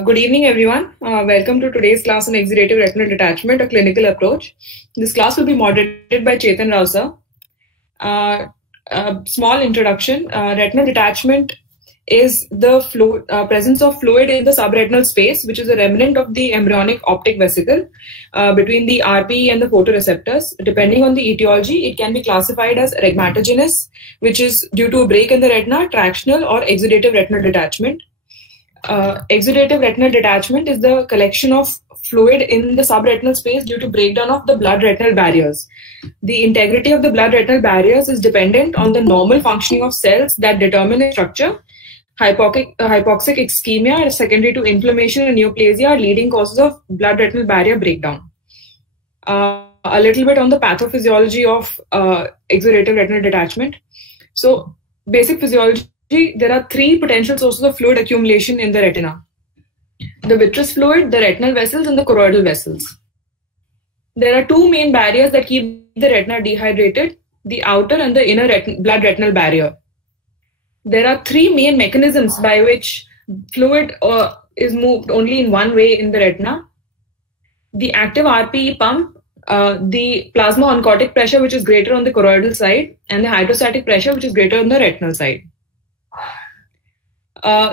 Good evening, everyone. Welcome to today's class on exudative retinal detachment, a clinical approach. This class will be moderated by Chetan Rao sir. Small introduction. Retinal detachment is the presence of fluid in the subretinal space, which is a remnant of the embryonic optic vesicle between the RPE and the photoreceptors. Depending on the etiology, it can be classified as rhegmatogenous, which is due to a break in the retina, tractional, or exudative retinal detachment. Exudative retinal detachment is the collection of fluid in the subretinal space due to breakdown of the blood-retinal barriers. The integrity of the blood-retinal barriers is dependent on the normal functioning of cells that determine its structure. Hypoxic ischemia is secondary to inflammation and neoplasia are leading causes of blood-retinal barrier breakdown. A little bit on the pathophysiology of exudative retinal detachment. So, basic physiology. There are three potential sources of fluid accumulation in the retina: the vitreous fluid, the retinal vessels, and the choroidal vessels. There are two main barriers that keep the retina dehydrated: the outer and the inner blood-retinal barrier. There are three main mechanisms by which fluid is moved only in one way in the retina: the active RPE pump, the plasma oncotic pressure, which is greater on the choroidal side, and the hydrostatic pressure, which is greater on the retinal side.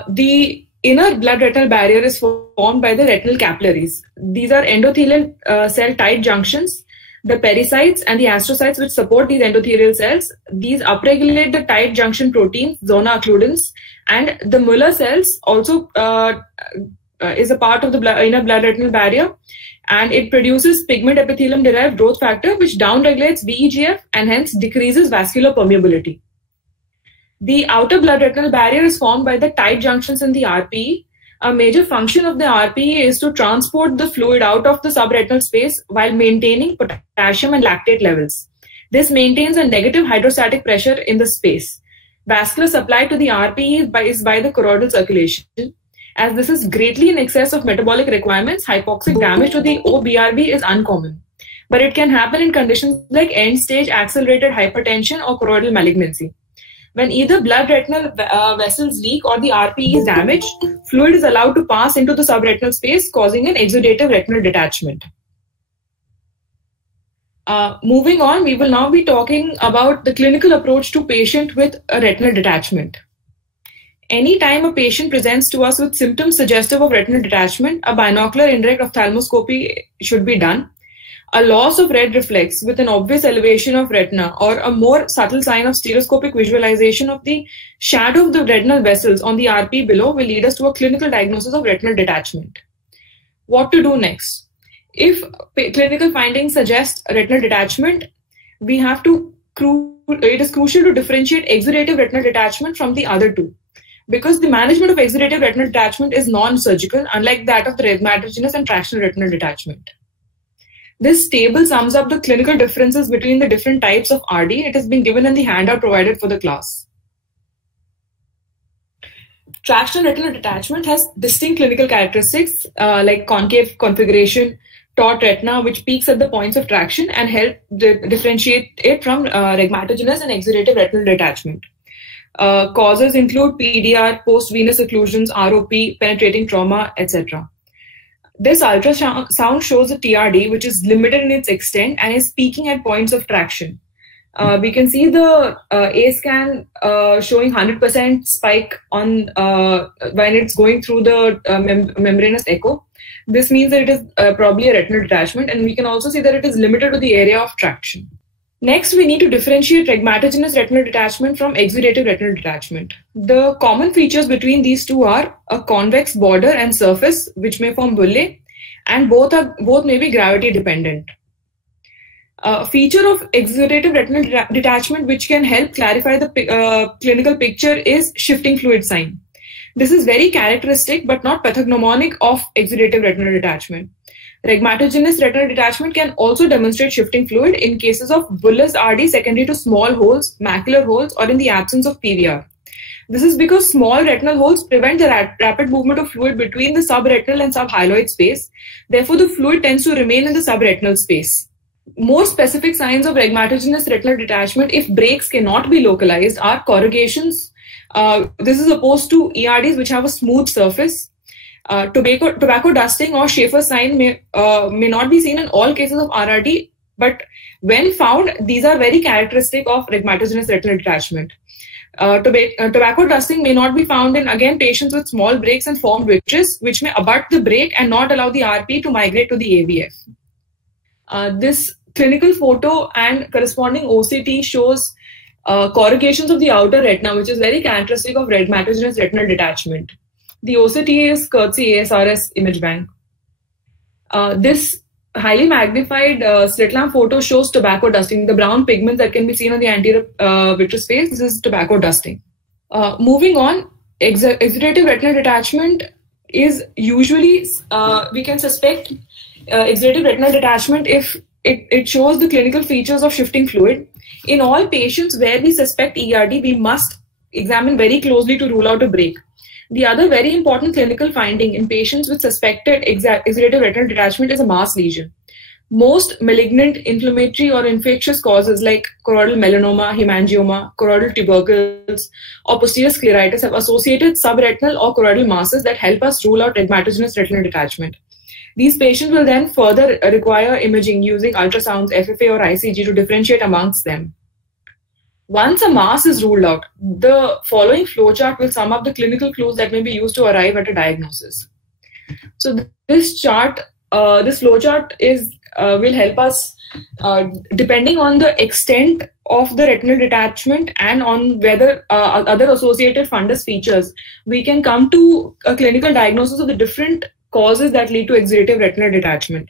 The inner blood-retinal barrier is formed by the retinal capillaries. These are endothelial cell tight junctions. The pericytes and the astrocytes, which support these endothelial cells, these upregulate the tight junction proteins, zona occludens, and the Muller cells also is a part of the inner blood-retinal barrier, and it produces pigment epithelium-derived growth factor, which downregulates VEGF and hence decreases vascular permeability. The outer blood-retinal barrier is formed by the tight junctions in the RPE. A major function of the RPE is to transport the fluid out of the subretinal space while maintaining potassium and lactate levels. This maintains a negative hydrostatic pressure in the space. Vascular supply to the RPE is by the choroidal circulation. As this is greatly in excess of metabolic requirements, hypoxic damage to the OBRB is uncommon. But it can happen in conditions like end-stage accelerated hypertension or choroidal malignancy. When either blood-retinal vessels leak or the RPE is damaged, fluid is allowed to pass into the subretinal space, causing an exudative retinal detachment. Moving on, we will now be talking about the clinical approach to patient with a retinal detachment. Anytime a patient presents to us with symptoms suggestive of retinal detachment, a binocular indirect ophthalmoscopy should be done. A loss of red reflex with an obvious elevation of retina or a more subtle sign of stereoscopic visualization of the shadow of the retinal vessels on the RPE below will lead us to a clinical diagnosis of retinal detachment. What to do next? If clinical findings suggest retinal detachment, it is crucial to differentiate exudative retinal detachment from the other two, because the management of exudative retinal detachment is non-surgical, unlike that of the rhegmatogenous and tractional retinal detachment. This table sums up the clinical differences between the different types of RD. It has been given in the handout provided for the class. Tractional retinal detachment has distinct clinical characteristics like concave configuration, taut retina, which peaks at the points of traction and help differentiate it from rhegmatogenous and exudative retinal detachment. Causes include PDR, post-venous occlusions, ROP, penetrating trauma, etc. This ultrasound shows a TRD, which is limited in its extent and is peaking at points of traction. We can see the A scan showing 100% spike on when it's going through the membranous echo. This means that it is probably a retinal detachment, and we can also see that it is limited to the area of traction. Next, we need to differentiate rhegmatogenous retinal detachment from exudative retinal detachment. The common features between these two are a convex border and surface, which may form bullae, and both may be gravity dependent. A feature of exudative retinal detachment which can help clarify the clinical picture is shifting fluid sign. This is very characteristic but not pathognomonic of exudative retinal detachment. Rhegmatogenous retinal detachment can also demonstrate shifting fluid in cases of bullous RD secondary to small holes, macular holes, or in the absence of PVR. This is because small retinal holes prevent the rapid movement of fluid between the subretinal and subhyaloid space. Therefore, the fluid tends to remain in the subretinal space. More specific signs of rhegmatogenous retinal detachment, if breaks cannot be localized, are corrugations. This is opposed to ERDs, which have a smooth surface. Tobacco dusting or Schaefer sign may not be seen in all cases of RRT, but when found, these are very characteristic of rhegmatogenous retinal detachment. Tobacco dusting may not be found in, again, patients with small breaks and formed ridges, which may abut the break and not allow the RP to migrate to the AVF. This clinical photo and corresponding OCT shows corrugations of the outer retina, which is very characteristic of rhegmatogenous retinal detachment. The OCT is courtesy ASRS image bank. This highly magnified slit lamp photo shows tobacco dusting. The brown pigments that can be seen on the anterior vitreous face, this is tobacco dusting. Moving on, exudative retinal detachment is usually, we can suspect exudative retinal detachment if it shows the clinical features of shifting fluid. In all patients where we suspect ERD, we must examine very closely to rule out a break. The other very important clinical finding in patients with suspected exudative retinal detachment is a mass lesion. Most malignant inflammatory or infectious causes like choroidal melanoma, hemangioma, choroidal tubercles, or posterior scleritis have associated subretinal or choroidal masses that help us rule out rhegmatogenous retinal detachment. These patients will then further require imaging using ultrasounds, FFA, or ICG to differentiate amongst them. Once a mass is ruled out, the following flowchart will sum up the clinical clues that may be used to arrive at a diagnosis. So this chart, this flowchart will help us, depending on the extent of the retinal detachment and on whether other associated fundus features, we can come to a clinical diagnosis of the different causes that lead to exudative retinal detachment.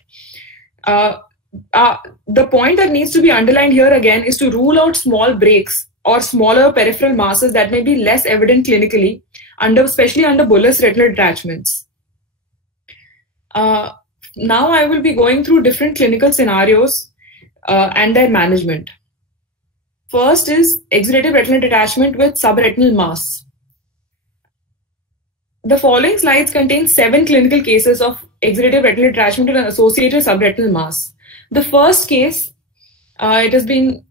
The point that needs to be underlined here again is to rule out small breaks or smaller peripheral masses that may be less evident clinically, especially under bullous retinal detachments. Now I will be going through different clinical scenarios and their management. First is exudative retinal detachment with subretinal mass. The following slides contain 7 clinical cases of exudative retinal detachment with an associated subretinal mass. The first case, it has been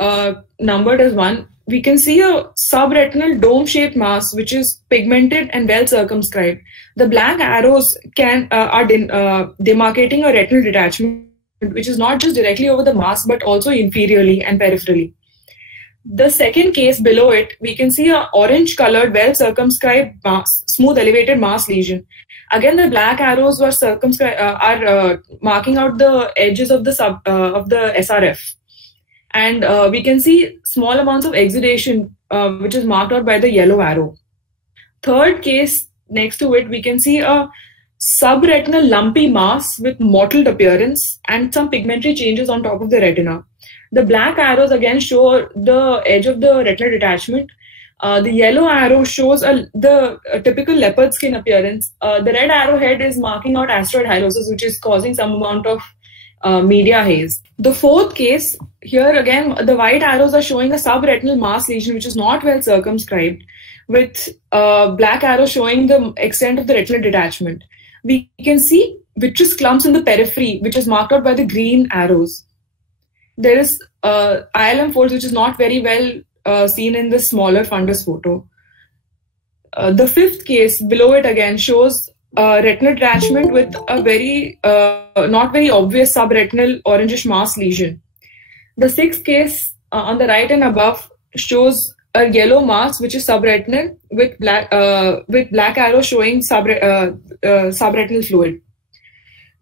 numbered as 1. We can see a subretinal dome-shaped mass which is pigmented and well circumscribed. The black arrows are demarcating a retinal detachment which is not just directly over the mass but also inferiorly and peripherally. The second case below it, we can see an orange-colored, well-circumscribed mass, smooth elevated mass lesion. Again, the black arrows are marking out the edges of the SRF, and we can see small amounts of exudation, which is marked out by the yellow arrow. Third case, next to it, we can see a subretinal lumpy mass with mottled appearance and some pigmentary changes on top of the retina. The black arrows again show the edge of the retinal detachment. The yellow arrow shows the typical leopard skin appearance. The red arrowhead is marking out asteroid hyalosis, which is causing some amount of media haze. The fourth case, here again, the white arrows are showing a subretinal mass lesion, which is not well circumscribed, with black arrows showing the extent of the retinal detachment. We can see vitreous clumps in the periphery, which is marked out by the green arrows. There is ILM folds, which is not very well seen in the smaller fundus photo. The fifth case below it again shows retinal detachment with a very not very obvious subretinal orangish mass lesion. The sixth case on the right and above shows a yellow mass which is subretinal with black arrow showing subretinal fluid.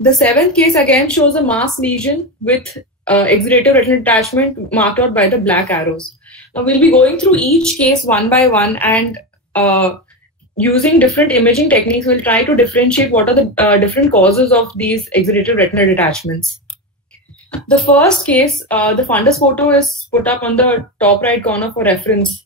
The seventh case again shows a mass lesion with exudative retinal detachment marked out by the black arrows. Now we'll be going through each case one by one, and using different imaging techniques, we'll try to differentiate what are the different causes of these exudative retinal detachments. The first case, the fundus photo is put up on the top right corner for reference.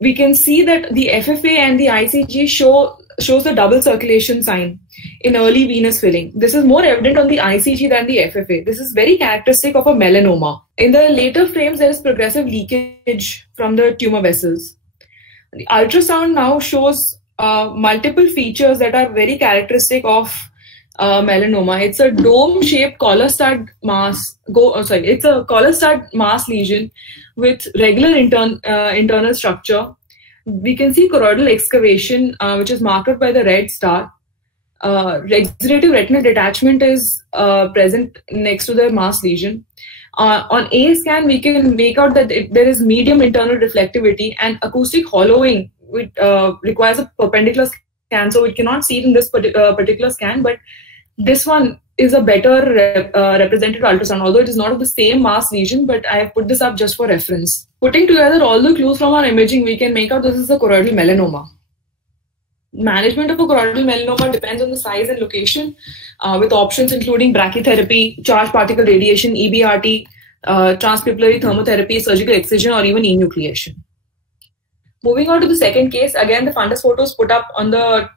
We can see that the FFA and the ICG shows the double circulation sign in early venous filling. This is more evident on the ICG than the FFA. This is very characteristic of a melanoma. In the later frames, there is progressive leakage from the tumor vessels. The ultrasound now shows multiple features that are very characteristic of melanoma. It's a dome-shaped collar stud mass. It's a collar stud mass lesion with regular internal structure. We can see choroidal excavation, which is marked out by the red star. exudative retinal detachment is present next to the mass lesion. On A scan, we can make out that there is medium internal reflectivity, and acoustic hollowing which requires a perpendicular scan, so we cannot see it in this particular scan, but this one is a better representative ultrasound, although it is not of the same mass lesion, but I have put this up just for reference. Putting together all the clues from our imaging, we can make out this is a choroidal melanoma. Management of a choroidal melanoma depends on the size and location, with options including brachytherapy, charged particle radiation, EBRT, transpupillary thermotherapy, surgical excision, or even enucleation. Moving on to the second case, again the fundus photos put up on the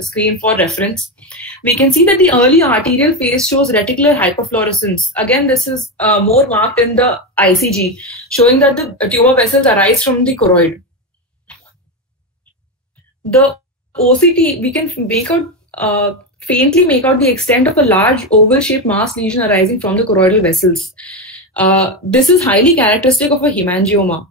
screen for reference. We can see that the early arterial phase shows reticular hyperfluorescence. Again, this is more marked in the ICG, showing that the tumor vessels arise from the choroid. The OCT, we can make out, faintly make out the extent of a large oval-shaped mass lesion arising from the choroidal vessels. This is highly characteristic of a hemangioma.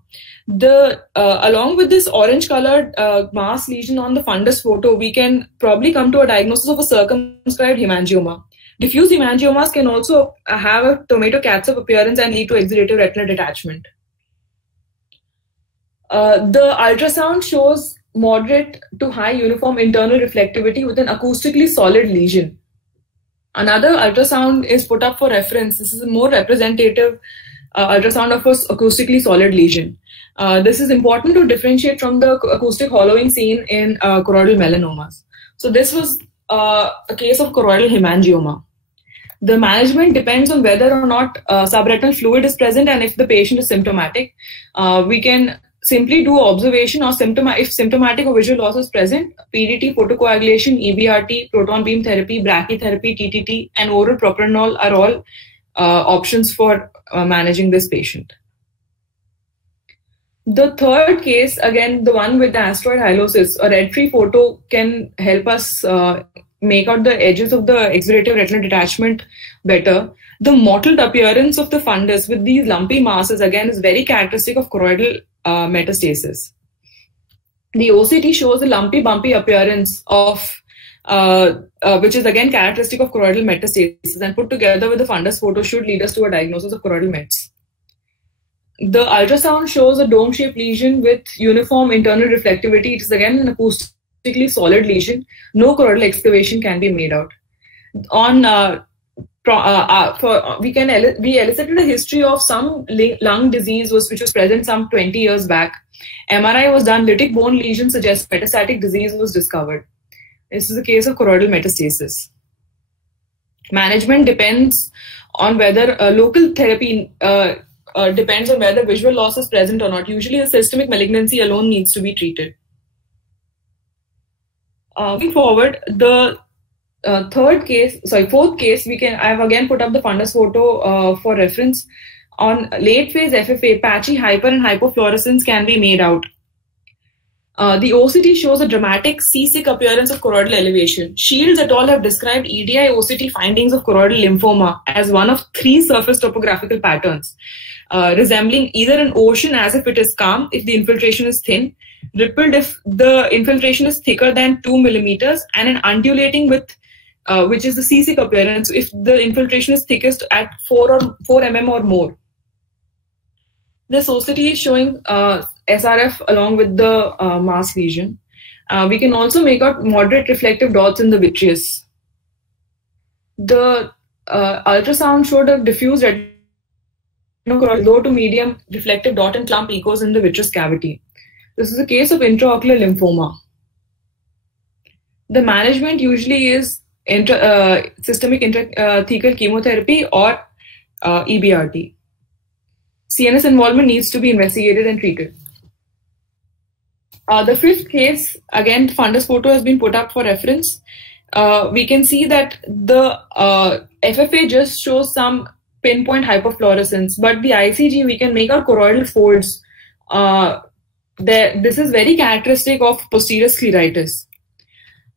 Along with this orange-colored mass lesion on the fundus photo, we can probably come to a diagnosis of a circumscribed hemangioma. Diffuse hemangiomas can also have a tomato catsup appearance and lead to exudative retinal detachment. The ultrasound shows moderate to high uniform internal reflectivity with an acoustically solid lesion. Another ultrasound is put up for reference. This is a more representative ultrasound of an acoustically solid lesion. This is important to differentiate from the acoustic hollowing seen in choroidal melanomas. So this was a case of choroidal hemangioma. The management depends on whether or not subretinal fluid is present and if the patient is symptomatic. We can simply do observation, or if symptomatic or visual loss is present, PDT, photocoagulation, EBRT, proton beam therapy, brachytherapy, TTT, and oral propranolol are all options for managing this patient. The third case, again, the one with the asteroid hyalosis, a red-free photo can help us make out the edges of the exudative retinal detachment better. The mottled appearance of the fundus with these lumpy masses, again, is very characteristic of choroidal metastasis. The OCT shows a lumpy, bumpy appearance of, which is again characteristic of choroidal metastasis, and put together with the fundus photo should lead us to a diagnosis of choroidal mets. The ultrasound shows a dome-shaped lesion with uniform internal reflectivity. It is again an acoustically solid lesion. No choroidal excavation can be made out. We elicited a history of some lung disease which was present some 20 years back. MRI was done, lytic bone lesion suggests metastatic disease was discovered. This is a case of choroidal metastasis. Management depends on whether local therapy depends on whether visual loss is present or not. Usually a systemic malignancy alone needs to be treated. Moving forward, the fourth case, I have again put up the fundus photo for reference. On late phase FFA, patchy hyper and hypofluorescence can be made out. The OCT shows a dramatic seasick appearance of choroidal elevation. Shields et al. Have described EDI OCT findings of choroidal lymphoma as one of 3 surface topographical patterns, resembling either an ocean as if it is calm if the infiltration is thin, rippled if the infiltration is thicker than 2 millimeters, and an undulating with which is the seasick appearance if the infiltration is thickest at 4 mm or more. This OCT is showing SRF along with the mass lesion. We can also make out moderate reflective dots in the vitreous. The ultrasound showed a diffuse low to medium reflective dot and clump echos in the vitreous cavity. This is a case of intraocular lymphoma. The management usually is systemic intrathecal chemotherapy or EBRT. CNS involvement needs to be investigated and treated. The fifth case, again, fundus photo has been put up for reference. We can see that the FFA just shows some pinpoint hyperfluorescence, but the ICG, we can make out choroidal folds. This is very characteristic of posterior scleritis.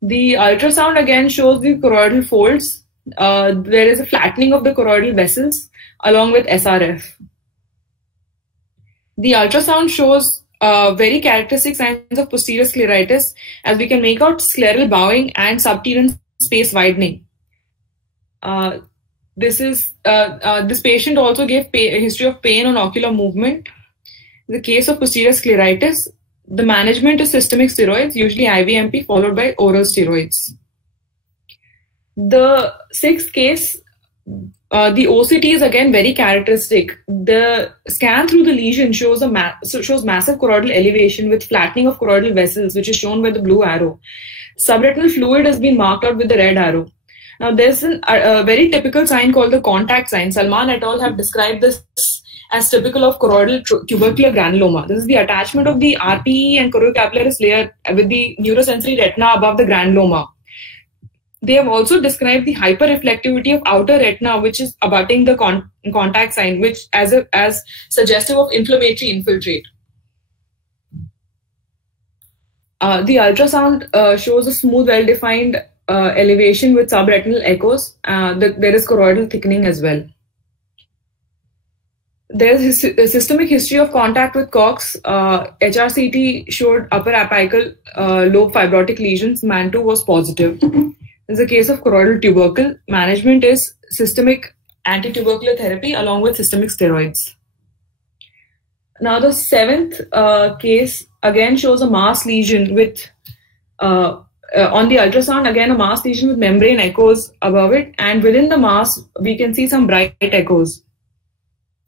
The ultrasound again shows the choroidal folds. There is a flattening of the choroidal vessels along with SRF. The ultrasound shows very characteristic signs of posterior scleritis, as we can make out scleral bowing and subterranean space widening. This patient also gave a history of pain on ocular movement. In the case of posterior scleritis, the management is systemic steroids, usually IVMP, followed by oral steroids. The sixth case, the OCT is again very characteristic. The scan through the lesion shows massive choroidal elevation with flattening of choroidal vessels, which is shown by the blue arrow. Subretinal fluid has been marked out with the red arrow. Now, there's a very typical sign called the contact sign. Salman et al. Have described this as typical of choroidal tubercular granuloma. This is the attachment of the RPE and choriocapillaris layer with the neurosensory retina above the granuloma. They have also described the hyperreflectivity of outer retina, which is abutting the contact sign, which as suggestive of inflammatory infiltrate. The ultrasound shows a smooth, well-defined elevation with subretinal echoes. There is choroidal thickening as well. There is a systemic history of contact with COX. HRCT showed upper apical lobe fibrotic lesions. MANTO was positive. This is a case of choroidal tubercle. Management is systemic antitubercular therapy along with systemic steroids. Now, the seventh case again shows a mass lesion with, on the ultrasound, again a mass lesion with membrane echoes above it, and within the mass, we can see some bright echoes.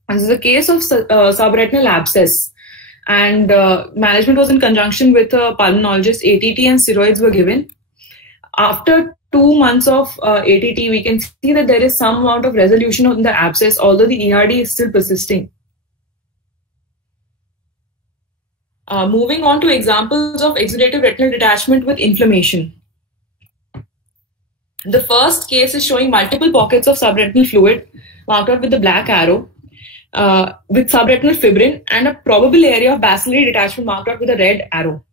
And this is a case of subretinal abscess, and management was in conjunction with a pulmonologist. ATT and steroids were given. After 2 months of ATT, we can see that there is some amount of resolution of the abscess, although the ERD is still persisting. Moving on to examples of exudative retinal detachment with inflammation. The first case is showing multiple pockets of subretinal fluid marked out with the black arrow with subretinal fibrin and a probable area of bacillary detachment marked out with a red arrow.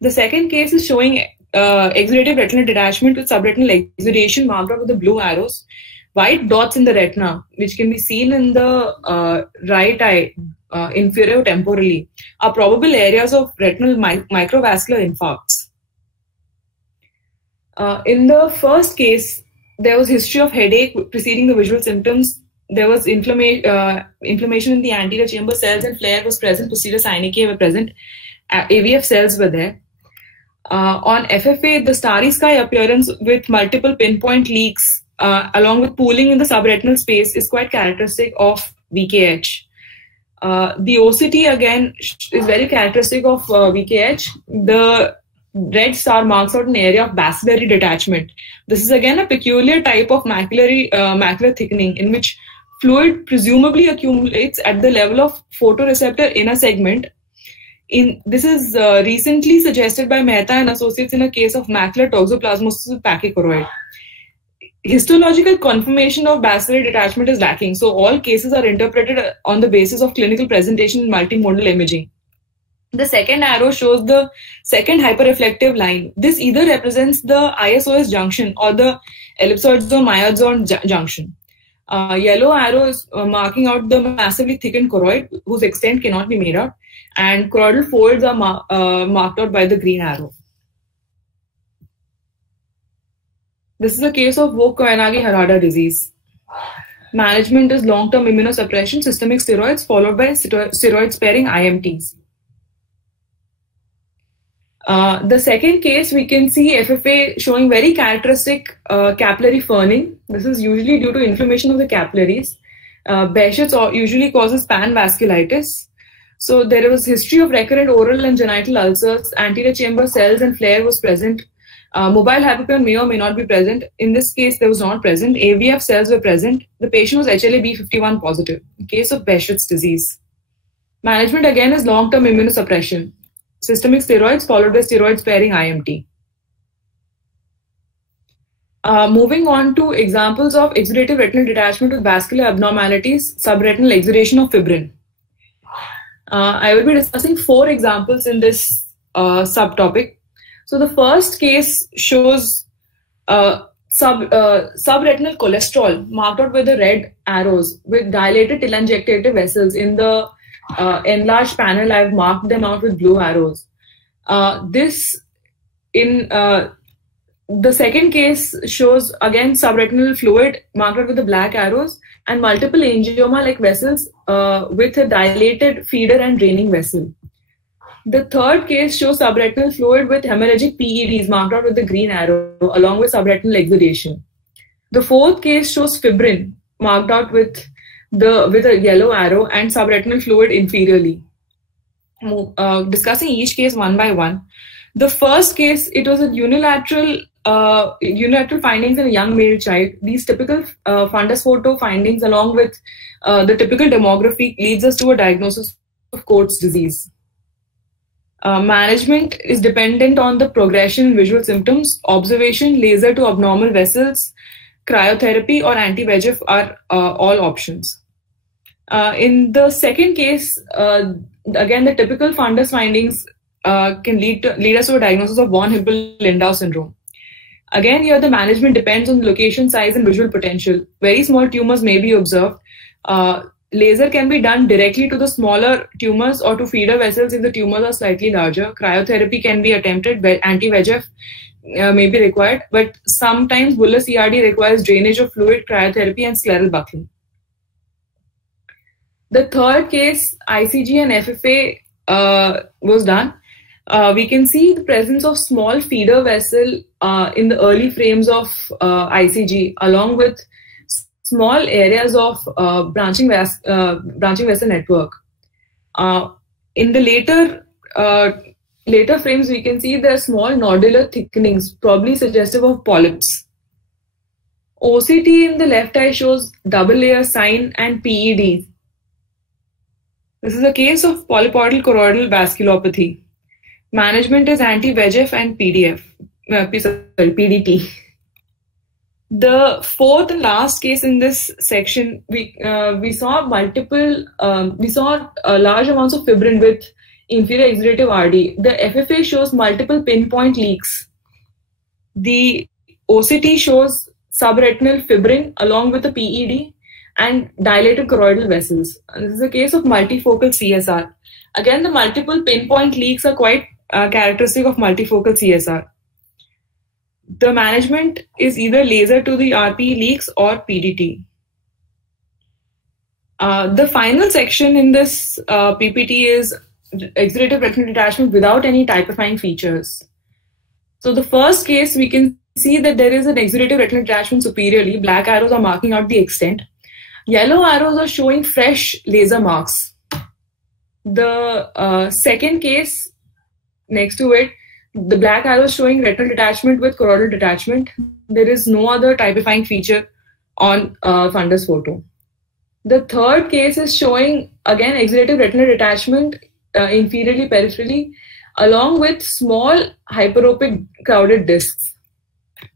The second case is showing exudative retinal detachment with subretinal exudation marked out with the blue arrows. White dots in the retina, which can be seen in the right eye inferior temporally, are probable areas of retinal microvascular infarcts. In the first case, there was history of headache preceding the visual symptoms. There was inflammation in the anterior chamber cells and flare was present. Posterior synechiae were present. AVF cells were there. On FFA, the starry sky appearance with multiple pinpoint leaks along with pooling in the subretinal space is quite characteristic of VKH. The OCT again is very characteristic of VKH. The red star marks out an area of bacillary detachment. This is again a peculiar type of macular thickening in which fluid presumably accumulates at the level of photoreceptor inner segment. This is recently suggested by Mehta and associates in a case of macular toxoplasmosis with pachychoroid. Histological confirmation of bacillary detachment is lacking, so all cases are interpreted on the basis of clinical presentation in multimodal imaging. The second arrow shows the second hyperreflective line. This either represents the ISOS junction or the ellipsoid zone myoid zone junction. Yellow arrow is marking out the massively thickened choroid whose extent cannot be made out, and choroidal folds are marked out by the green arrow. This is a case of Vogt-Koyanagi-Harada disease. Management is long-term immunosuppression, systemic steroids, followed by steroid-sparing IMTs. The second case, we can see FFA showing very characteristic capillary ferning. This is usually due to inflammation of the capillaries. Behçet's usually causes panvasculitis. So there was history of recurrent oral and genital ulcers. Anterior chamber cells and flare was present. Mobile hypopyon may or may not be present. In this case, there was not present. AVF cells were present. The patient was HLA-B51 positive. In case of Behçet's disease. Management again is long-term immunosuppression. Systemic steroids followed by steroid-sparing IMT. Moving on to examples of exudative retinal detachment with vascular abnormalities, subretinal exudation of fibrin. I will be discussing 4 examples in this subtopic. So the first case shows subretinal cholesterol marked out with the red arrows with dilated telangiectative vessels. In the enlarged panel, I've marked them out with blue arrows. The second case shows again subretinal fluid marked out with the black arrows and multiple angioma-like vessels with a dilated feeder and draining vessel. The third case shows subretinal fluid with hemorrhagic PEDs marked out with the green arrow along with subretinal exudation. The fourth case shows fibrin marked out with a yellow arrow and subretinal fluid inferiorly. Discussing each case one by one. The first case, it was a unilateral findings in a young male child. These typical fundus photo findings along with the typical demography leads us to a diagnosis of Coats disease. Management is dependent on the progression in visual symptoms. Observation, laser to abnormal vessels, cryotherapy or anti-VEGF are all options. In the second case, again, the typical fundus findings can lead us to a diagnosis of von Hippel-Lindau syndrome. Again, here the management depends on the location, size, and visual potential. Very small tumors may be observed. Laser can be done directly to the smaller tumors or to feeder vessels if the tumors are slightly larger. Cryotherapy can be attempted, anti-VEGF may be required, but sometimes bullous ERD requires drainage of fluid, cryotherapy, and scleral buckling. The third case, ICG and FFA was done. We can see the presence of small feeder vessel in the early frames of ICG, along with small areas of branching vessel network. In the later frames, we can see there are small nodular thickenings, probably suggestive of polyps. OCT in the left eye shows double layer sign and PED. This is a case of polypoidal choroidal vasculopathy. Management is anti-VEGF and PDT. The fourth and last case in this section, we saw large amounts of fibrin with inferior exudative RD. The FFA shows multiple pinpoint leaks. The OCT shows subretinal fibrin along with the PED and dilated choroidal vessels. And this is a case of multifocal CSR. Again, the multiple pinpoint leaks are quite characteristic of multifocal CSR. The management is either laser to the RP leaks or PDT. The final section in this PPT is exudative retinal detachment without any typifying features. So the first case, we can see that there is an exudative retinal detachment superiorly. Black arrows are marking out the extent. Yellow arrows are showing fresh laser marks. The second case, next to it, the black arrow is showing retinal detachment with choroidal detachment. There is no other typifying feature on fundus photo. The third case is showing, again, exudative retinal detachment inferiorly, peripherally, along with small hyperopic crowded discs.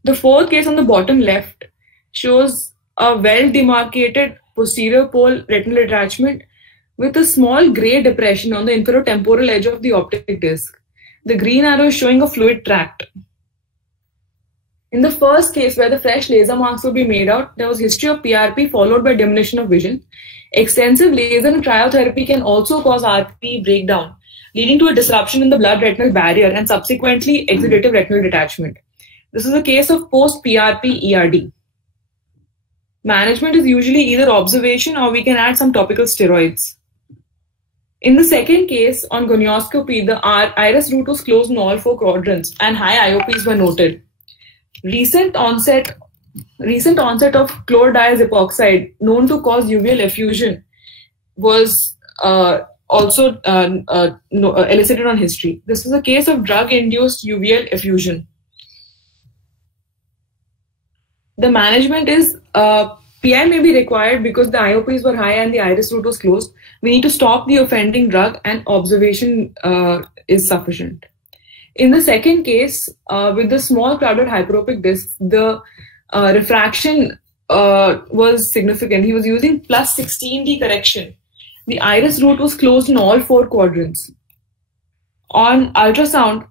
The fourth case on the bottom left shows a well-demarcated posterior pole retinal detachment with a small gray depression on the inferotemporal edge of the optic disc. The green arrow is showing a fluid tract. In the first case, where the fresh laser marks would be made out, there was history of PRP followed by diminution of vision. Extensive laser and cryotherapy can also cause RP breakdown, leading to a disruption in the blood-retinal barrier and subsequently exudative retinal detachment. This is a case of post-PRP ERD. Management is usually either observation or we can add some topical steroids. In the second case, on gonioscopy, the iris root was closed in all four quadrants and high IOPs were noted. Recent onset of chlordiazepoxide, known to cause uveal effusion, was also elicited on history. This is a case of drug-induced uveal effusion. The management is PI may be required because the IOPs were high and the iris root was closed. We need to stop the offending drug and observation is sufficient. In the second case, with the small crowded hyperopic discs, the refraction was significant. He was using plus 16D correction. The iris root was closed in all four quadrants. On ultrasound,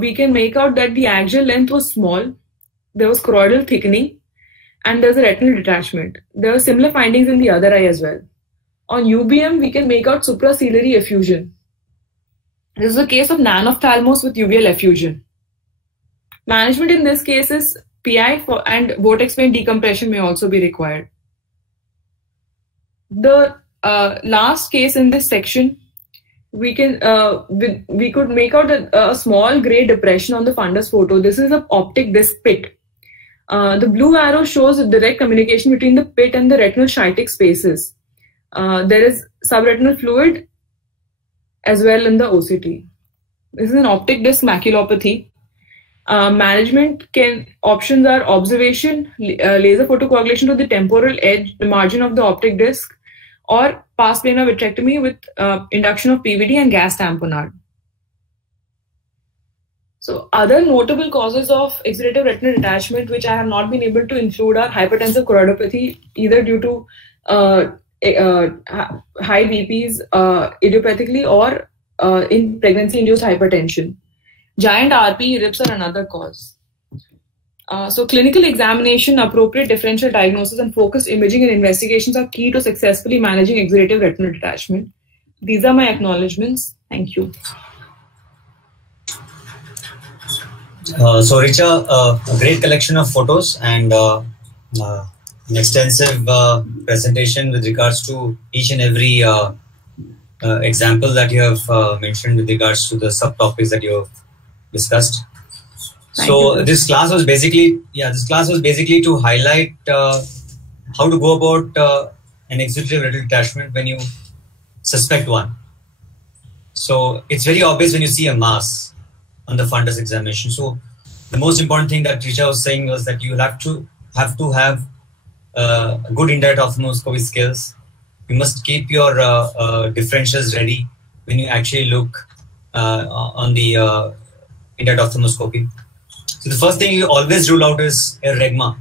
we can make out that the axial length was small. There was choroidal thickening. And there's a retinal detachment. There are similar findings in the other eye as well. On UBM, we can make out supraciliary effusion. This is a case of nanophthalmos with uveal effusion. Management in this case is PI and vortex vein decompression may also be required. The last case in this section, we could make out a small gray depression on the fundus photo. This is an optic disc pit. The blue arrow shows a direct communication between the pit and the retinal chytic spaces. There is subretinal fluid as well in the OCT. This is an optic disc maculopathy. Management options are observation, laser photocoagulation to the temporal edge, the margin of the optic disc, or pars plana vitrectomy with induction of PVD and gas tamponade. So other notable causes of exudative retinal detachment which I have not been able to include are hypertensive choroidopathy, either due to high BPs idiopathically or in pregnancy-induced hypertension. Giant RP rips are another cause. So clinical examination, appropriate differential diagnosis, and focused imaging and investigations are key to successfully managing exudative retinal detachment. These are my acknowledgements. Thank you. So Richa, a great collection of photos and an extensive presentation with regards to each and every example that you have mentioned with regards to the subtopics that you have discussed. So this class was basically, to highlight how to go about an exudative retinal detachment when you suspect one. So it's very obvious when you see a mass on the fundus examination. So the most important thing that Richa was saying was that you have to have good indirect ophthalmoscopy skills. You must keep your differentials ready when you actually look on the indirect ophthalmoscopy. So the first thing you always rule out is a regma,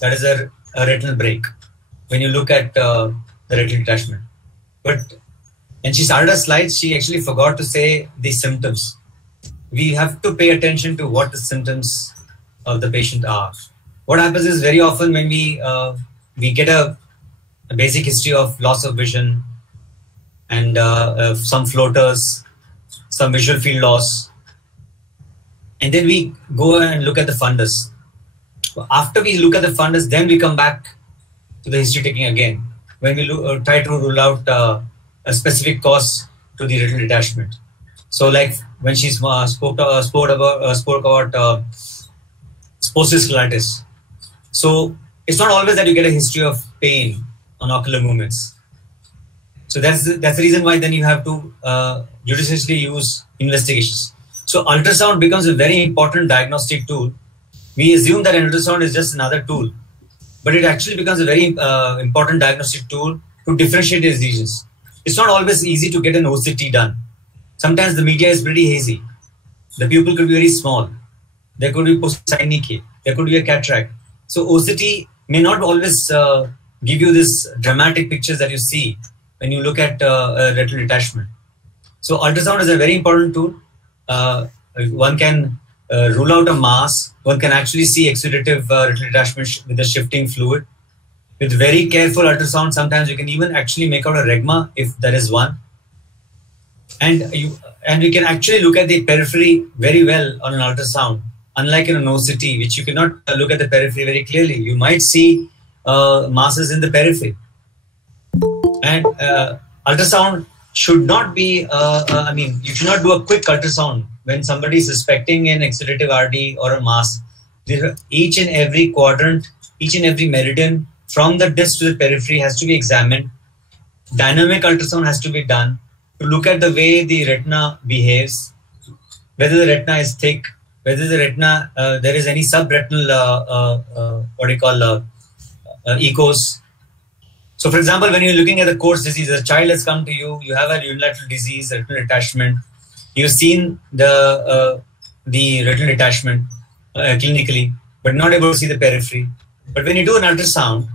that is a retinal break, when you look at the retinal detachment. But when she started her slides, she actually forgot to say the symptoms. We have to pay attention to what the symptoms of the patient are. What happens is very often when we get a basic history of loss of vision and some floaters, some visual field loss, and then we go and look at the fundus. After we look at the fundus, then we come back to the history taking again, when we try to rule out a specific cause to the retinal detachment. So like when she spoke about sports scleritis. So it's not always that you get a history of pain on ocular movements. So that's the reason why then you have to judiciously use investigations. So ultrasound becomes a very important diagnostic tool. We assume that an ultrasound is just another tool, but it actually becomes a very important diagnostic tool to differentiate these lesions. It's not always easy to get an OCT done. Sometimes the media is pretty hazy. The pupil could be very small. There could be post-synechiae. There could be a cataract. So OCT may not always give you this dramatic pictures that you see when you look at a retinal detachment. So ultrasound is a very important tool. One can rule out a mass. One can actually see exudative retinal detachment with a shifting fluid. With very careful ultrasound, sometimes you can even actually make out a regma if there is one. And we can actually look at the periphery very well on an ultrasound, unlike in an OCT, which you cannot look at the periphery very clearly. You might see masses in the periphery. And ultrasound should not be, you should not do a quick ultrasound when somebody is suspecting an exudative RD or a mass. Each and every quadrant, each and every meridian from the disc to the periphery has to be examined. Dynamic ultrasound has to be done to look at the way the retina behaves, whether the retina is thick, whether the retina, there is any subretinal, echos. So for example, when you're looking at the coarse disease, a child has come to you, you have a unilateral disease, retinal detachment, you've seen the retinal detachment clinically, but not able to see the periphery. But when you do an ultrasound,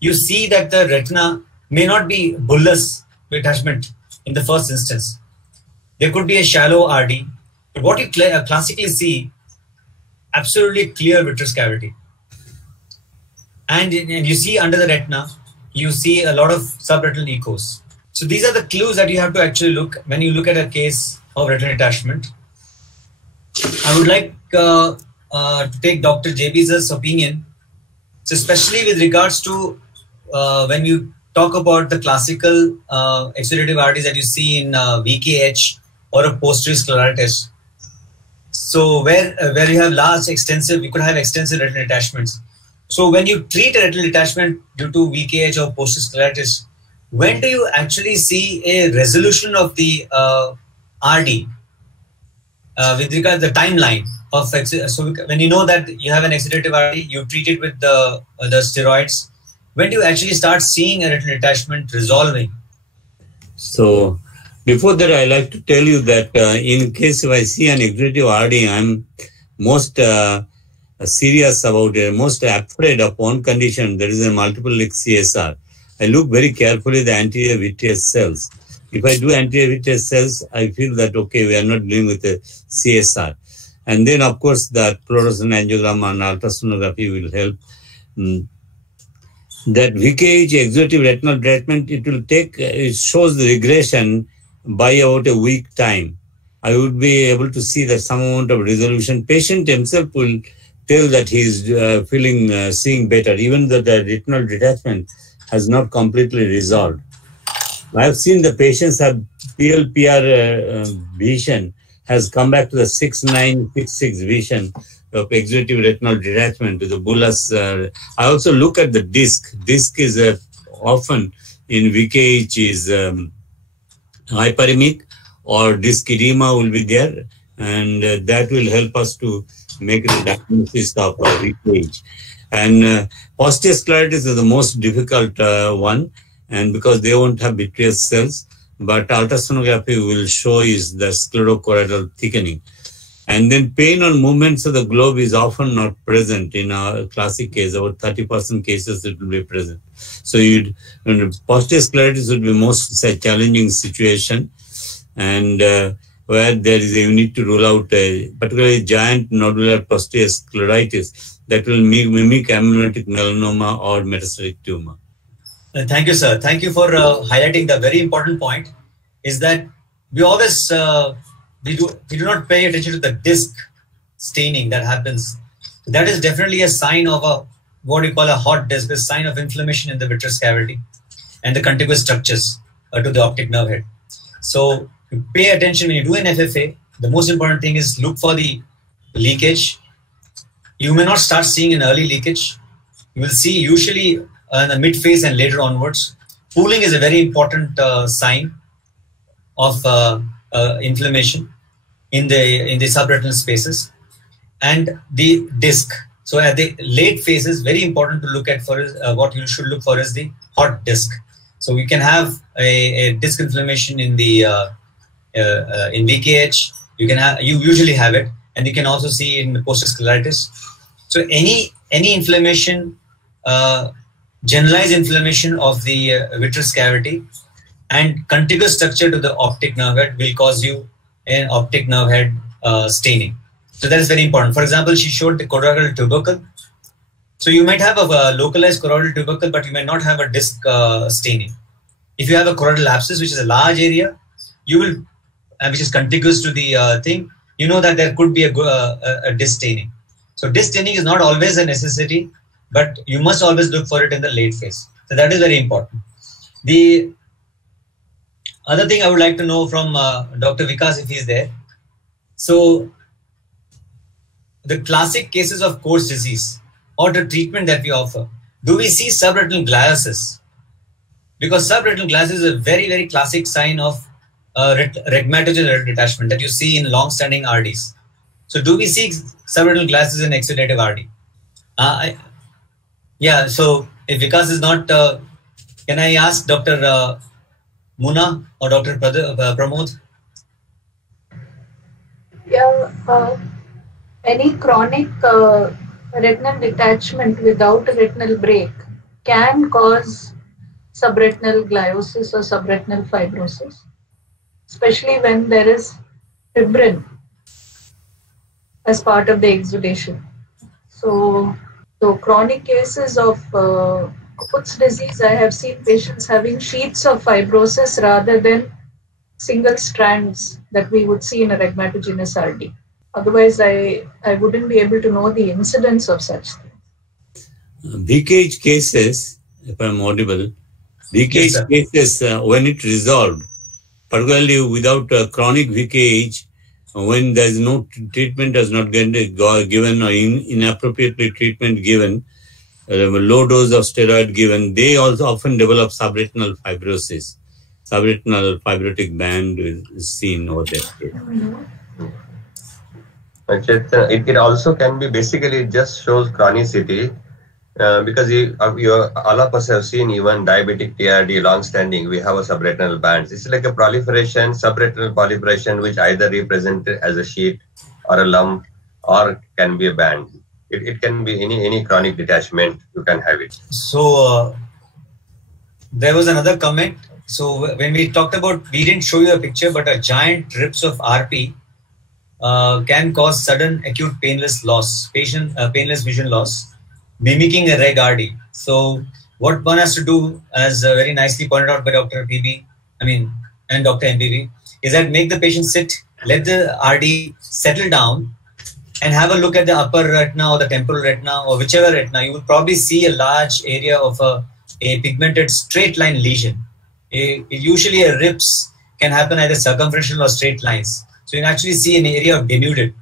you see that the retina may not be bullous detachment in the first instance. There could be a shallow RD, but what you classically see, absolutely clear vitreous cavity. And you see under the retina, you see a lot of subretinal echos. So these are the clues that you have to actually look when you look at a case of retinal detachment. I would like to take Dr. JB's opinion, so especially with regards to when you talk about the classical exudative arteries that you see in VKH or a posterior scleritis. So where you have large, extensive, you could have extensive retinal detachments. So when you treat a retinal detachment due to VKH or posterior scleritis, when do you actually see a resolution of the RD with regard to the timeline of so when you know that you have an exudative RD, you treat it with the steroids. When do you actually start seeing a retinal detachment resolving? So before that, I like to tell you that in case if I see an exudative RD, I'm most serious about it, most afraid of one condition, that is a multiple leak CSR. I look very carefully at the anterior vitreous cells. If I do anterior vitreous cells, I feel that, okay, we are not dealing with a CSR. And then, of course, the fluorescent angiogram and ultrasonography will help. That VKH exudative retinal detachment, it shows the regression by about a week time. I would be able to see that some amount of resolution. Patient himself will tell that he is seeing better, even though the retinal detachment has not completely resolved. I have seen the patients have PLPR vision has come back to the 6.966 vision of exudative retinal detachment to the bullous. I also look at the disc. Disc is often in VKH is hyperemic or disc edema will be there, and that will help us to make a diagnosis of VKH. And posterior scleritis is the most difficult one, and because they won't have vitreous cells, but ultrasonography will show is the sclerochoroidal thickening. And then pain on movements of the globe is often not present in our classic case. About 30% cases it will be present. So posterior scleritis would be most challenging situation, and where you need to rule out particularly giant nodular posterior scleritis that will mimic amniotic melanoma or metastatic tumor. Thank you, sir. Thank you for highlighting the very important point. Is that we always we do not pay attention to the disc staining that happens. That is definitely a sign of what we call a hot disc, a sign of inflammation in the vitreous cavity and the contiguous structures to the optic nerve head. So you pay attention when you do an FFA. The most important thing is look for the leakage. You may not start seeing an early leakage. You will see usually in the mid phase and later onwards. Pooling is a very important sign of inflammation in the subretinal spaces, and the disc. So at the late phases, very important to look at for what you should look for is the hot disc. So we can have a disc inflammation in the in VKH. You usually have it, and you can also see in posterior scleritis. So any inflammation, generalized inflammation of the vitreous cavity and contiguous structure to the optic nerve head will cause you an optic nerve head staining. So that is very important. For example, she showed the choroidal tubercle. So you might have a localized choroidal tubercle, but you might not have a disc staining. If you have a choroidal abscess, which is a large area, you will, which is contiguous to the thing, you know that there could be a disc staining. So disc staining is not always a necessity, but you must always look for it in the late phase. So that is very important. The other thing I would like to know from Dr. Vikas, if he is there. So the classic cases of Coats disease or the treatment that we offer, do we see subretinal gliosis? Because subretinal gliosis is a very, very classic sign of rhegmatogen detachment that you see in long-standing RDs. So do we see subretinal gliosis in exudative RD? Yeah, so if Vikas is not, can I ask Dr. Muna or Dr. Pramod? Yeah, any chronic retinal detachment without a retinal break can cause subretinal gliosis or subretinal fibrosis, especially when there is fibrin as part of the exudation. So chronic cases of Coats disease, I have seen patients having sheets of fibrosis rather than single strands that we would see in a rhegmatogenous RD. Otherwise, I wouldn't be able to know the incidence of such things. Leakage cases, if I'm audible, leakage cases, when it resolved, particularly without chronic leakage, when there is no treatment has not been given or inappropriately treatment given, low dose of steroid given, they also often develop subretinal fibrosis. Subretinal fibrotic band is seen over there. It also can be basically, it just shows chronicity. Because all of us have seen even diabetic TRD long-standing, we have a subretinal bands. It's like a proliferation, subretinal proliferation, which either represented as a sheet or a lump or can be a band. It can be any chronic detachment, you can have it. So there was another comment. So when we talked about, we didn't show you a picture, but a giant rips of RP can cause sudden acute painless vision loss, mimicking a reg RD. So what one has to do, as very nicely pointed out by Dr. PB, and Dr. MBV, is that make the patient sit, let the RD settle down, and have a look at the upper retina or the temporal retina or whichever retina. You will probably see a large area of a pigmented straight line lesion. Usually a rips can happen either circumferential or straight lines. So you can actually see an area of denudation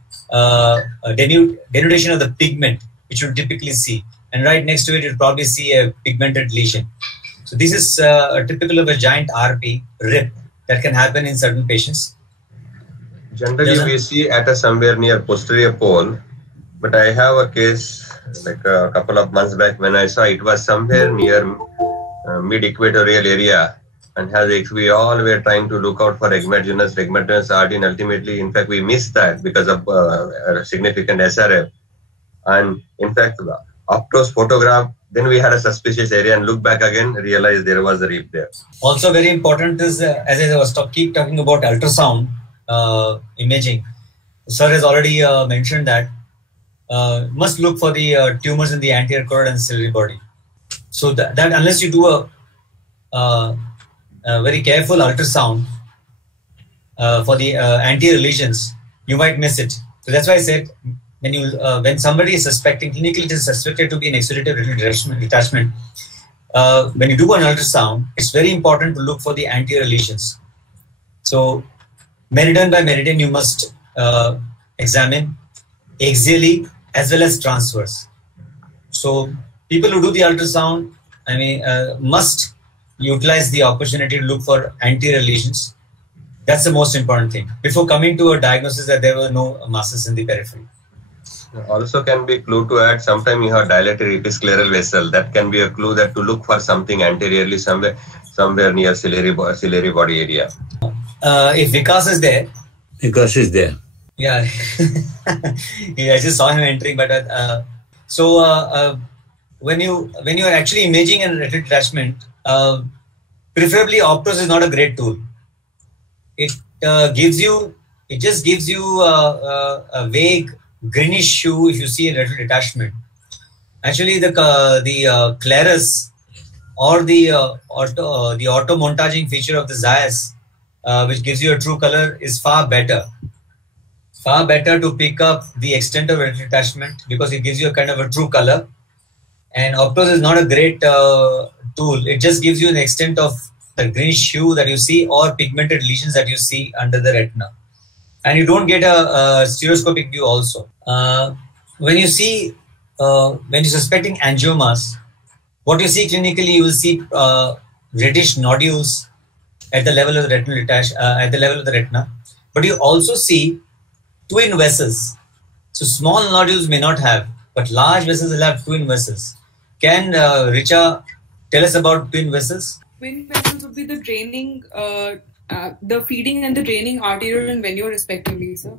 of the pigment, which you typically see. And right next to it, you'll probably see a pigmented lesion. So this is typical of a giant RP rip that can happen in certain patients. Generally, we see at somewhere near posterior pole, but I have a case like a couple of months back when I saw it was somewhere near mid-equatorial area, and we all were trying to look out for regmatinous RD, and ultimately, in fact, we missed that because of a significant SRF. And in fact, Optos photograph, then we had a suspicious area and look back again, realized there was a rip there. Also very important is, as I was keep talking about ultrasound imaging, sir has already mentioned that must look for the tumors in the anterior choroid and ciliary body. So that unless you do a very careful ultrasound for the anterior lesions, you might miss it. So that's why I said, when somebody is suspecting, clinically it is suspected to be an exudative retinal detachment, when you do an ultrasound, it's very important to look for the anterior lesions. So meridian by meridian, you must examine axially as well as transverse. So people who do the ultrasound, must utilize the opportunity to look for anterior lesions. That's the most important thing before coming to a diagnosis that there were no masses in the periphery. Also can be a clue to add, sometimes you have dilated episcleral vessel. That can be a clue that to look for something anteriorly somewhere near ciliary body area. If Vikas is there. Vikas is there. Yeah. I just saw him entering. But when you are actually imaging a retinal detachment, preferably Optos is not a great tool. It just gives you a vague greenish hue if you see a retinal detachment. Actually, the Clarus or the auto montaging feature of the Zeiss, which gives you a true color, is far better to pick up the extent of retinal detachment because it gives you a kind of a true color. And Optos is not a great tool. It just gives you an extent of the greenish hue that you see or pigmented lesions that you see under the retina. And you don't get a stereoscopic view also. When you're suspecting angiomas, what you see clinically, you will see reddish nodules at the level of the retina, but you also see twin vessels. So small nodules may not have, but large vessels will have twin vessels. Can Richa tell us about twin vessels? Twin vessels would be the draining, the feeding and the draining arteriole and venule respectively, sir.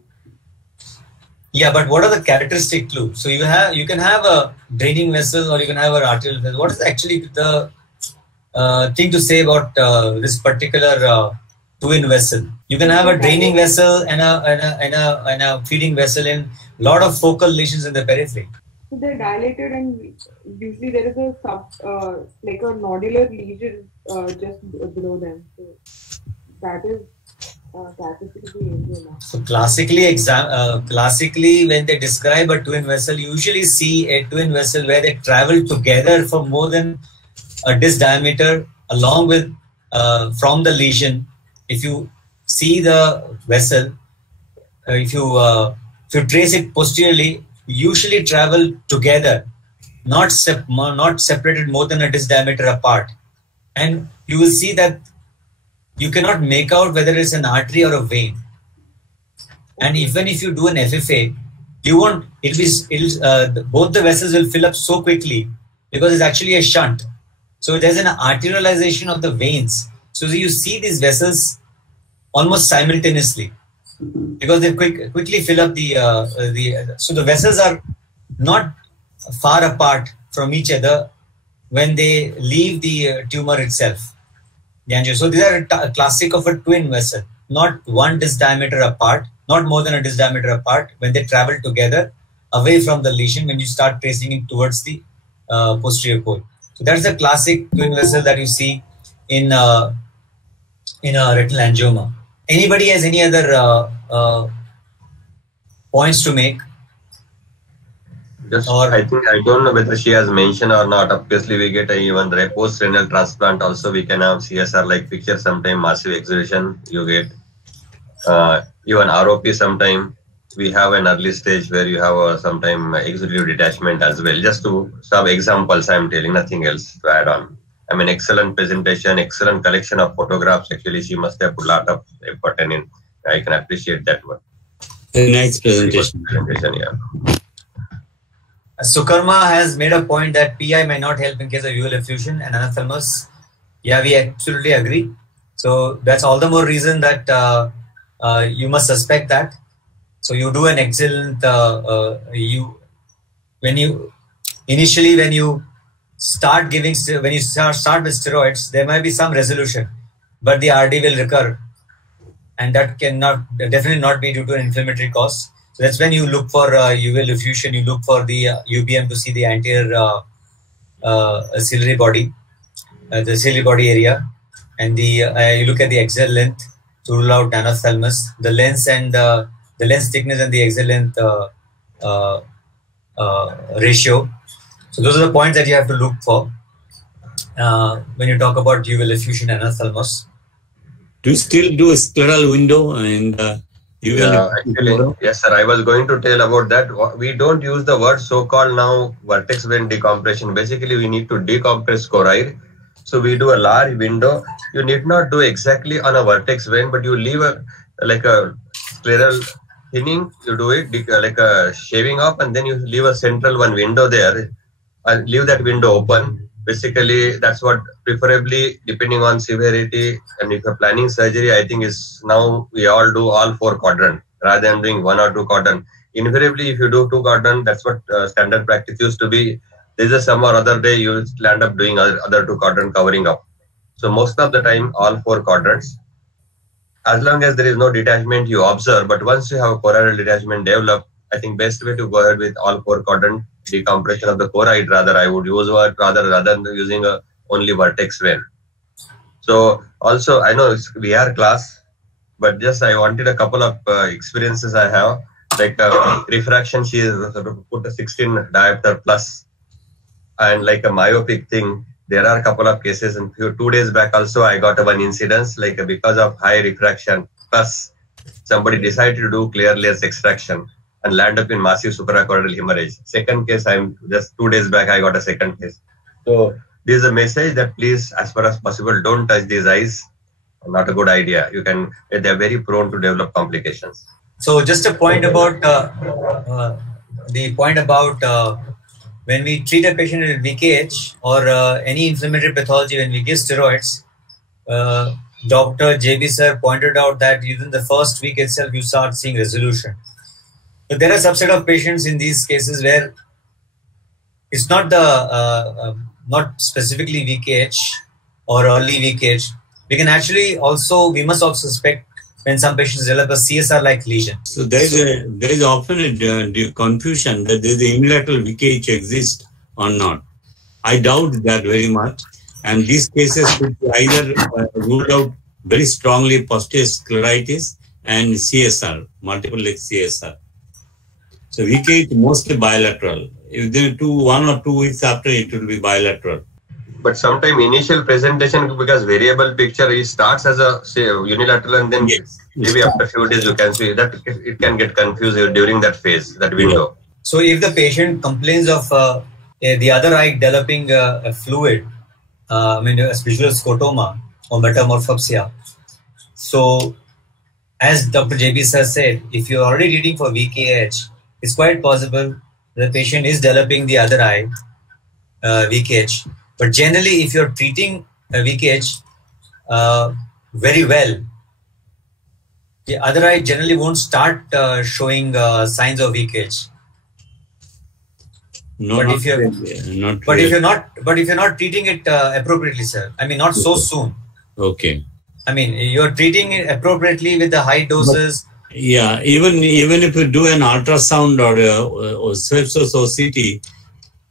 Yeah, but what are the characteristic clues? So you can have a draining vessel or you can have an arterial vessel. What is actually the thing to say about this particular twin vessel? You can have a draining vessel and a feeding vessel in a lot of focal lesions in the periphery. So they're dilated and usually there is a like a nodular lesion just below them. So that is So classically, when they describe a twin vessel, you usually see a twin vessel where they travel together for more than a disc diameter along with from the lesion. If you see the vessel, if you trace it posteriorly, usually travel together, not separated more than a disc diameter apart. And you will see that you cannot make out whether it's an artery or a vein. And even if you do an FFA, you won't. Both the vessels will fill up so quickly because it's actually a shunt. So there's an arterialization of the veins. So you see these vessels almost simultaneously because they quickly fill up so the vessels are not far apart from each other when they leave the tumor itself. So these are a classic of a twin vessel, not one disc diameter apart, not more than a disc diameter apart when they travel together away from the lesion when you start tracing it towards the posterior pole. So that's the classic twin vessel that you see in a retinal angioma. Anybody has any other points to make? I don't know whether she has mentioned or not. Obviously, we get even post-renal transplant also. We can have CSR-like picture sometime, massive exudation. You get even ROP sometime. We have an early stage where you have sometime exudative detachment as well. Just to some examples, I'm telling, nothing else to add on. I mean, excellent presentation, excellent collection of photographs. Actually, she must have put a lot of effort in. I can appreciate that one. Very nice presentation. Yeah. Sukarma has made a point that PI may not help in case of uveal effusion and anathelmus. Yeah, we absolutely agree. So that's all the more reason that you must suspect that. So you do an excellent, when you start with steroids, there might be some resolution, but the RD will recur, and that definitely not be due to an inflammatory cause. So that's when you look for uveal effusion, you look for the UBM to see the anterior ciliary body, the ciliary body area, and you look at the axial length to rule out anathelmus, the lens and the lens thickness and the axial length ratio. So those are the points that you have to look for when you talk about uveal effusion and anathelmus. Do you still do a scleral window and actually, yes, sir. I was going to tell about that. We don't use the word so-called now vertex vein decompression. Basically, we need to decompress choroid. So we do a large window. You need not do exactly on a vertex vein, but you leave a scleral thinning. You do it like a shaving off, and then you leave a central one window there and leave that window open. Basically, that's what preferably depending on severity, and if you're planning surgery, I think is now we all do all 4 quadrant rather than doing 1 or 2 quadrant. Invariably, if you do 2 quadrant, that's what standard practice used to be. There's a some or other day you land up doing other 2 quadrant covering up. So most of the time, all 4 quadrants. As long as there is no detachment, you observe. But once you have a choroidal detachment develop, I think best way to go ahead with all 4 quadrant decompression of the choroid. Rather, I would use word rather than using only vertex vein. So also, I know it's VR class, but just I wanted a couple of experiences I have. Like refraction, she put a 16 diopter plus, and like a myopic thing. There are a couple of cases, and 2 days back also I got one incidence like because of high refraction plus somebody decided to do clear lens extraction and land up in massive suprachoroidal hemorrhage. Second case, I'm just 2 days back I got a second case. So this is a message that please, as far as possible, don't touch these eyes. Not a good idea. They're very prone to develop complications. So just a point about when we treat a patient with VKH or any inflammatory pathology, when we give steroids, Dr. JB sir pointed out that within the first week itself, you start seeing resolution. So there are a subset of patients in these cases where it's not not specifically VKH or early VKH. We must also suspect when some patients develop a CSR-like lesion. So there is often a confusion that the unilateral VKH exists or not. I doubt that very much. And these cases could be either ruled out very strongly posterior scleritis and CSR, multiple leg CSR. So VKH mostly bilateral. Within 1 or 2 weeks after, it will be bilateral. But sometimes initial presentation, because variable picture, it starts as a say unilateral, and then maybe after a few days you can see that it can get confused during that phase, that window. So if the patient complains of the other eye developing a fluid, a visual scotoma or metamorphopsia, so as Dr. JB sir said, if you're already treating for VKH, it's quite possible the patient is developing the other eye, VKH. But generally, if you're treating a VKH very well, the other eye generally won't start showing signs of VKH. No, but if you're not treating it appropriately, sir, not so soon. Okay. You're treating it appropriately with the high doses. But, even if you do an ultrasound or Swepsos OCT,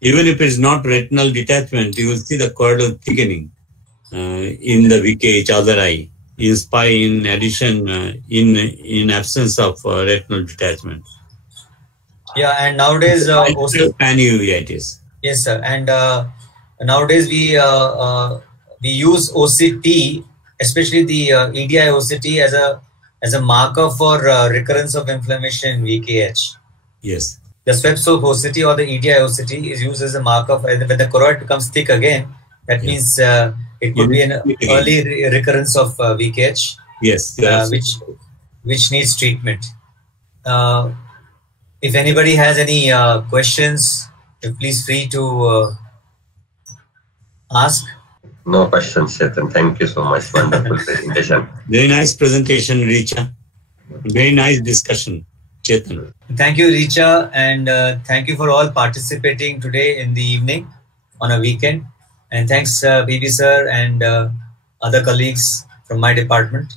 even if it's not retinal detachment, you will see the choroidal thickening in the VKH other eye, in addition, in absence of retinal detachment. Yeah, and nowadays panuveitis. Yes, sir. And nowadays we use OCT, especially the EDI OCT, as a marker for recurrence of inflammation in VKH. Yes. The Swepsos OCT or the EDI OCT is used as a marker when the choroid becomes thick again. That means it could be an early recurrence of VKH. Yes. Which needs treatment. If anybody has any questions, please free to ask. No questions, Chetan. Thank you so much. Wonderful presentation. Very nice presentation, Richa. Very nice discussion, Chetan. Thank you, Richa, and thank you for all participating today in the evening on a weekend. And thanks, BB sir and other colleagues from my department.